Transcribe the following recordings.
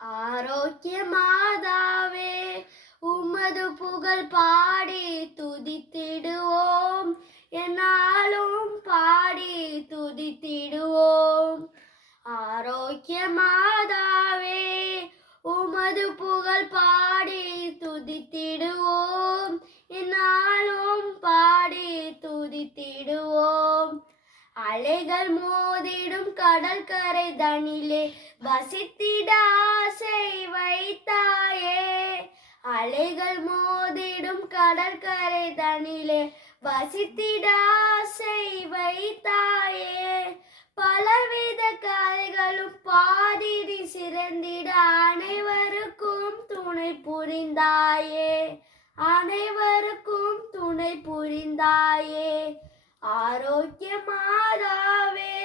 ஆரோக்கிய மாதாவே உமது புகழ் பாடி துதித்திடுவோம். என்னாலும் பாடி துதித்திடுவோம். ஆரோக்கிய மாதாவே உமது புகழ் பாடி துதித்திடுவோம். என்னாலும் பாடி துதித்திடுவோம். அலைகள் மோதிடும் கடற்கரை தனிலே வசித்திட ஆசை வைத்தாயே. அலைகள் மோதிடும் கடற்கரை தனிலே வசித்திட ஆசை வைத்தாயே. பலவித கலைகளும் பாதிரி சிறந்திட அனைவருக்கும் துணை புரிந்தாயே. அனைவருக்கும் துணை புரிந்தாயே. ஆரோக்கிய மாதாவே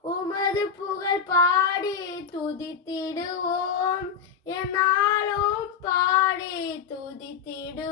உமது புகழ் பாடி துதித்திடுவோம். என்னாலும் பாடி துதித்திடு